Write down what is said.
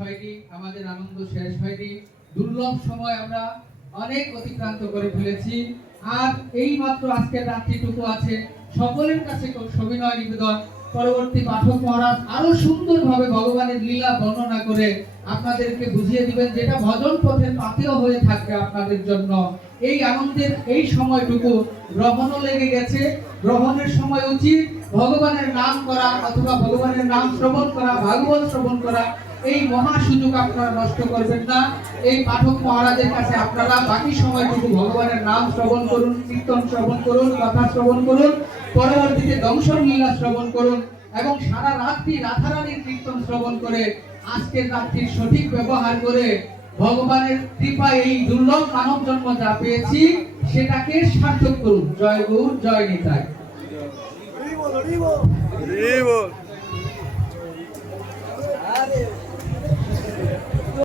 হয়নি, আমাদের আনন্দ শেষ হয়নি। দুর্লভ সময় আমরা অনেক অতিক্রান্ত করে ফেলেছি। আর এই মাত্র আজকের রাত্রিটুকু আছে, সকলের কাছে সবিনয় নিবেদন, পরবর্তী পাঠক মহারাজ আরো সুন্দরভাবে ভগবানের লীলা বর্ণনা করে আপনাদেরকে বুঝিয়ে দিবেন, যেটা ভজন পথের পাথেয় হয়ে থাকবে আপনাদের জন্য। এই আনন্দের এই সময়টুকু গ্রহণও লেগে গেছে। গ্রহণের সময় উচিত ভগবানের নাম করা অথবা ভগবানের নাম শ্রবণ করা, ভাগবত শ্রবণ করা। এই মহা সুযোগ আপনারা নষ্ট করবেন না। এই পাঠক মহারাজের কাছে আপনারা বাকি সময়টুকু ভগবানের নাম শ্রবণ করুন, কীর্তন শ্রবণ করুন, কথা শ্রবণ করুন, পরবর্তীতে দংশন লীলা শ্রবণ করুন এবং সারা রাত্রি রাধারানীর কীর্তন শ্রবণ করে আজকের রাত্রির সঠিক ব্যবহার করে ভগবানের কৃপায় এই দুর্লভ মানব জন্ম যা পেয়েছি সেটাকে সার্থক করুন। জয় গুরু, জয় নিতাই।